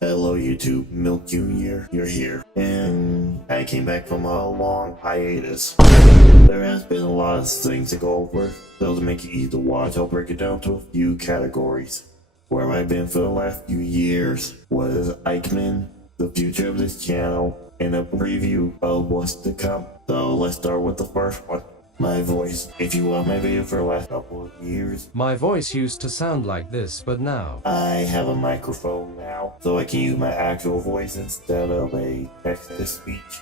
Hello YouTube, Milk Jr. You're here. And I came back from a long hiatus. There has been a lot of things to go over, so to make it easy to watch, I'll break it down to a few categories. Where I've been for the last few years, what is Eichmann, the future of this channel, and a preview of what's to come. So let's start with the first one. My voice. If you watch my video for the last couple of years, my voice used to sound like this, but now I have a microphone now, so I can use my actual voice instead of a text-to-speech.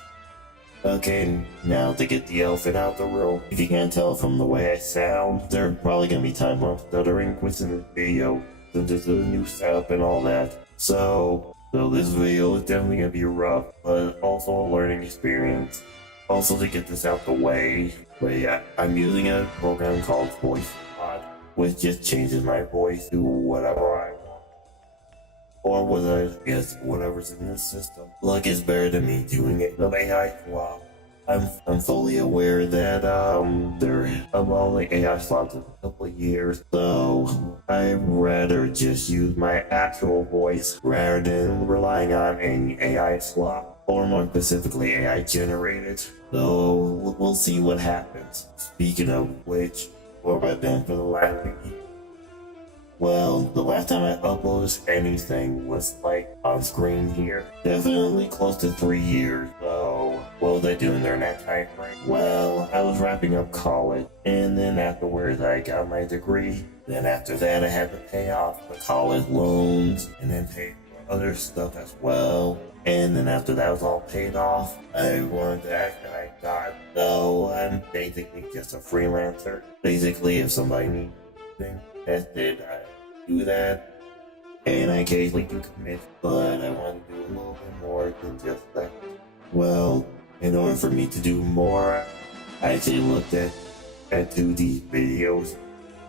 Okay, now to get the elephant out the room. If you can't tell from the way I sound, there's probably gonna be times when I'm stuttering within the video, since there's a new setup and all that. So this video is definitely gonna be rough, but also a learning experience. Also, to get this out the way, I'm using a program called VoicePod, which just changes my voice to whatever I want. Or whatever's in the system. Luck is better than me doing it with AI swap. I'm fully aware that there are only AI swaps in a couple of years, so I'd rather just use my actual voice rather than relying on any AI swap. Or more specifically, AI generated. So we'll see what happens. Speaking of which, where have I been for the last week? Well, the last time I uploaded anything was like on screen here. Definitely close to 3 years. So what was I doing during that time frame? Well, I was wrapping up college, and then afterwards I got my degree. Then after that I had to pay off the college loans, and then pay for other stuff as well. And then after that was all paid off, I wanted to act and I got. So I'm basically just a freelancer. Basically, if somebody needs anything tested, I do that. And I occasionally do commit, but I want to do a little bit more than just that. Well, in order for me to do more, I actually looked at 2D videos,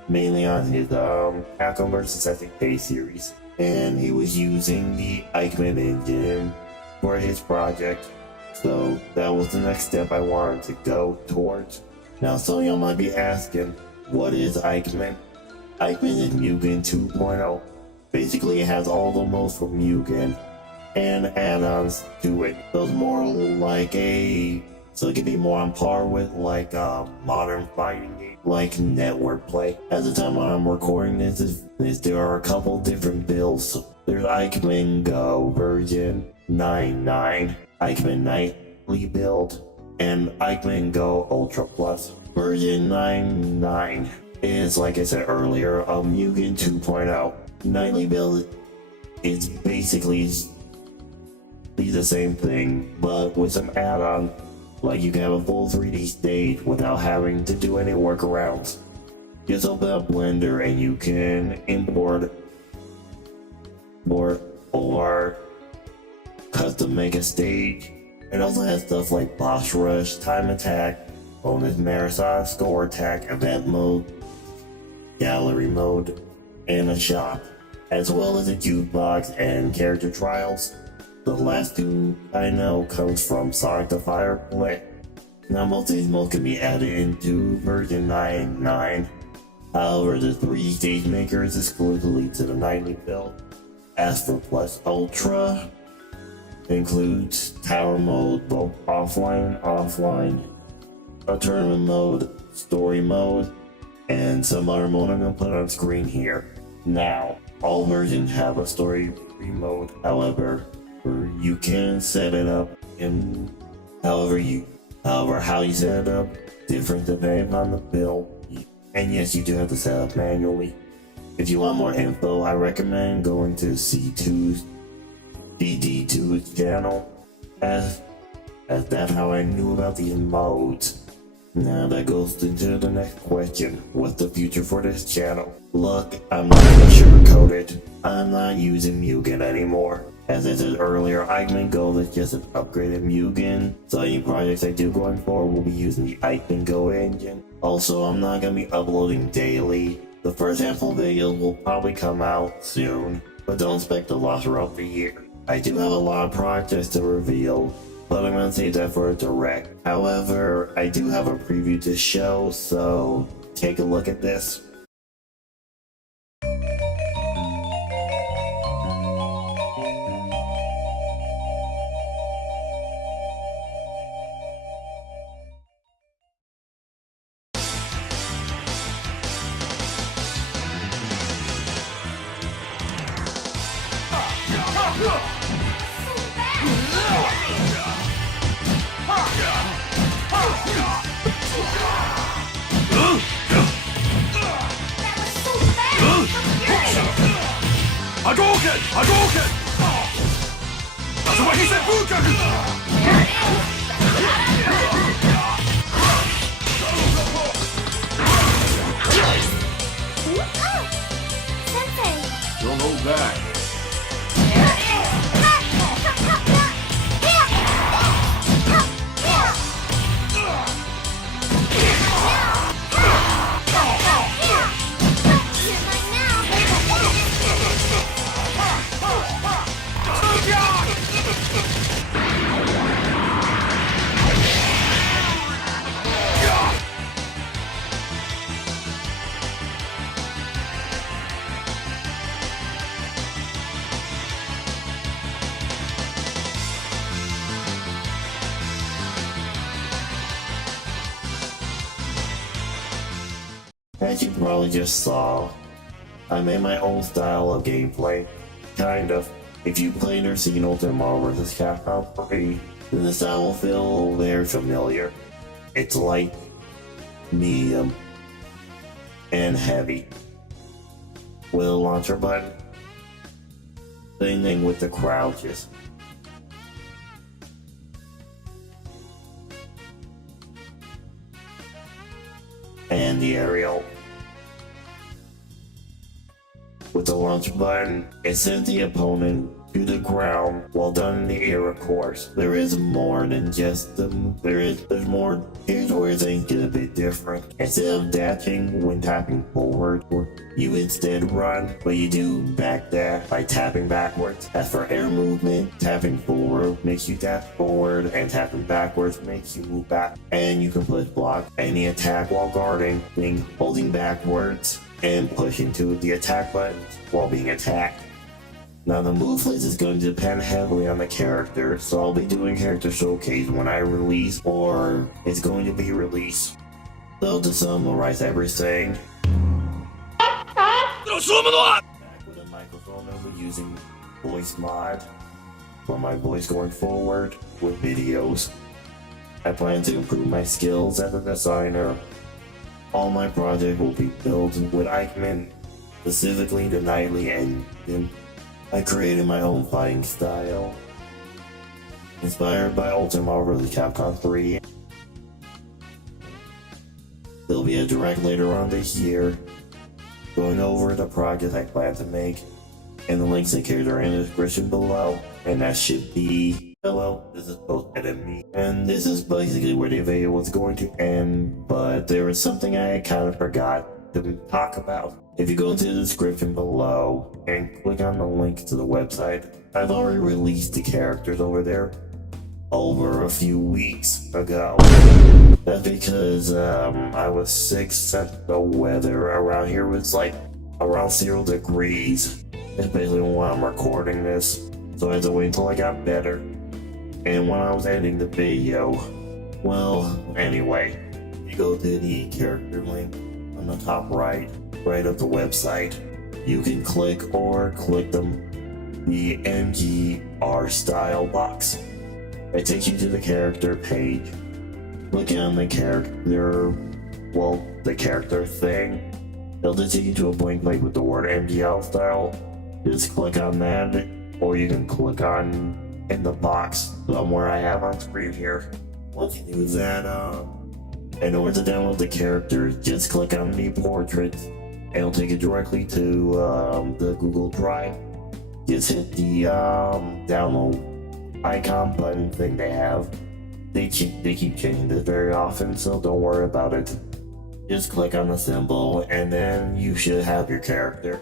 mainly on his Capcom vs. SNK series. And he was using the Eichmann engine for his project, so that was the next step I wanted to go towards. Now some of y'all might be asking, what is Eichmann? Eichmann is Mugen 2.0. Basically it has all the modes from Mugen and add-ons to it. So it's more like so it can be more on par with like a modern fighting game, like network play. At the time when I'm recording this, there are a couple different builds. There's Eichmann Go version 9.9, Eichmann Nightly build, and Eichmann Go Ultra Plus. Version 9.9 is, like I said earlier, a Mugen 2.0. Nightly build is basically the same thing, but with some add-on. Like you can have a full 3D stage without having to do any workarounds. Just open up Blender and you can import or custom make a stage. It also has stuff like boss rush, time attack, bonus marathon, score attack, event mode, gallery mode, and a shop, as well as a jukebox and character trials. The last two I know comes from Sonic the Fire Play. Now most of these modes can be added into version 9.9. However, the 3 stage makers exclusively to the nightly build. As for Plus Ultra, includes tower mode, both offline and online, a tournament mode, story mode, and some other mode I'm gonna put on screen here. Now, all versions have a story mode. However, you can set it up in however how you set it up, different depending on the build. And yes, you do have to set up manually. If you want more info, I recommend going to C2's DD2's channel, as that's how I knew about these modes. Now that goes into the next question. What's the future for this channel? Look, I'm not gonna sugarcoat it. I'm not using Mugen anymore. As I said earlier, Eichmann Go is just an upgraded Mugen, so any projects I do going forward will be using the Eichmann Go engine. Also, I'm not gonna be uploading daily. The first handful of videos will probably come out soon, but don't expect a lot throughout the year. I do have a lot of projects to reveal, but I'm gonna save that for a direct. However, I do have a preview to show, so take a look at this. Hadouken! Hadouken! That's what he said, Buken! Sensei! Don't hold back. As you probably just saw, I made my own style of gameplay. Kind of. If you played or seen Ultimate vs. Capcom 3, then the style will feel very familiar. It's light, medium, and heavy. With a launcher button. Same thing with the crouches. And the aerial. With the launch button, it sends the opponent to the ground while done in the air, of course. There is more than just there's more. Here's where things get a bit different. Instead of dashing when tapping forward, you instead run, but you do back dash by tapping backwards. As for air movement, tapping forward makes you tap forward, and tapping backwards makes you move back. And you can push block any attack while guarding, meaning holding backwards and pushing to the attack button while being attacked. Now the move list is going to depend heavily on the character, so I'll be doing character showcase when I release, or it's going to be released. So to summarize everything, back with a microphone, I'll be using voice mod for my voice going forward with videos. I plan to improve my skills as a designer. All my projects will be built with Eichmann, specifically the Nightly engine. I created my own fighting style, inspired by Ultimate vs. Capcom 3. There'll be a direct later on this year, going over the project I plan to make, and the links to character are in the description below, and that should be, hello, this is both Ed and me. And this is basically where the video was going to end, but there was something I kind of forgot to talk about. If you go into the description below and click on the link to the website, I've already released the characters over there over a few weeks ago. That's because I was sick since the weather around here was like around 0 degrees, especially when I'm recording this, so I had to wait until I got better. And when I was editing the video, well, anyway, you go to the character link on the top right of the website. You can click the MGR style box. It takes you to the character page. Click on the character, the character thing. It'll just take you to a blank page with the word MGL style. Just click on that, or you can click on in the box somewhere I have on screen here. Once you do that, in order to download the characters, just click on the portraits, and it'll take you directly to the Google Drive. Just hit the download icon button thing they have. They keep changing this very often, so don't worry about it. Just click on the symbol, and then you should have your character.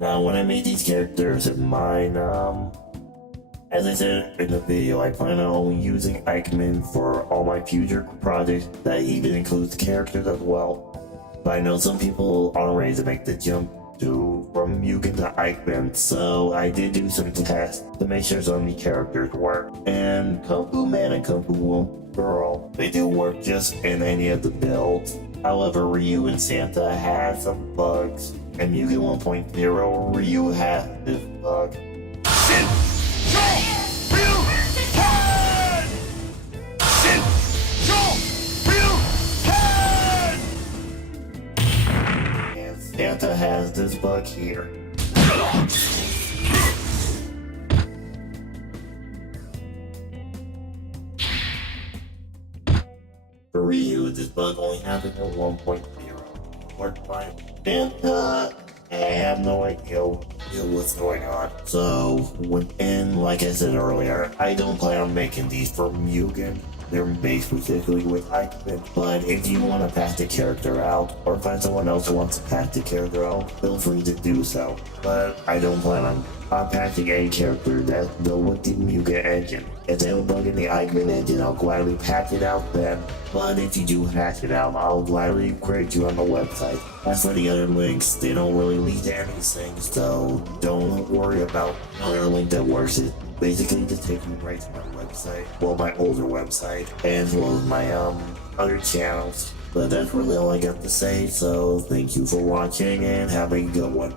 Now, when I made these characters in mine, as I said in the video, I plan on only using Eichmann for all my future projects. That even includes characters as well. But I know some people aren't ready to make the jump from Mugen to Eichmann, so I did do some tests to make sure some of the characters work. And Kung Fu Man and Kung Fu Girl, they do work just in any of the builds. However, Ryu and Santa had some bugs. And Mugen 1.0, Ryu had this bug. Shit! Panta has this bug here. For Ryu, this bug only happened at 1.0. Worked fine. Panta, I have no idea what's going on. So, like I said earlier, I don't plan on making these for Mugen. They're made specifically with Iceman. But if you want to pass the character out, or find someone else who wants to pass the character out, feel free to do so. But I don't plan on passing any character that built with the Mugen engine. If they have a bug in the Iceman engine, I'll gladly patch it out then. But if you do patch it out, I'll gladly create you on the website. As for the other links, they don't really lead to anything, so don't worry about another link that works. It basically just takes you right to my website, well, my older website, as well as my other channels. But that's really all I got to say, so thank you for watching and have a good one.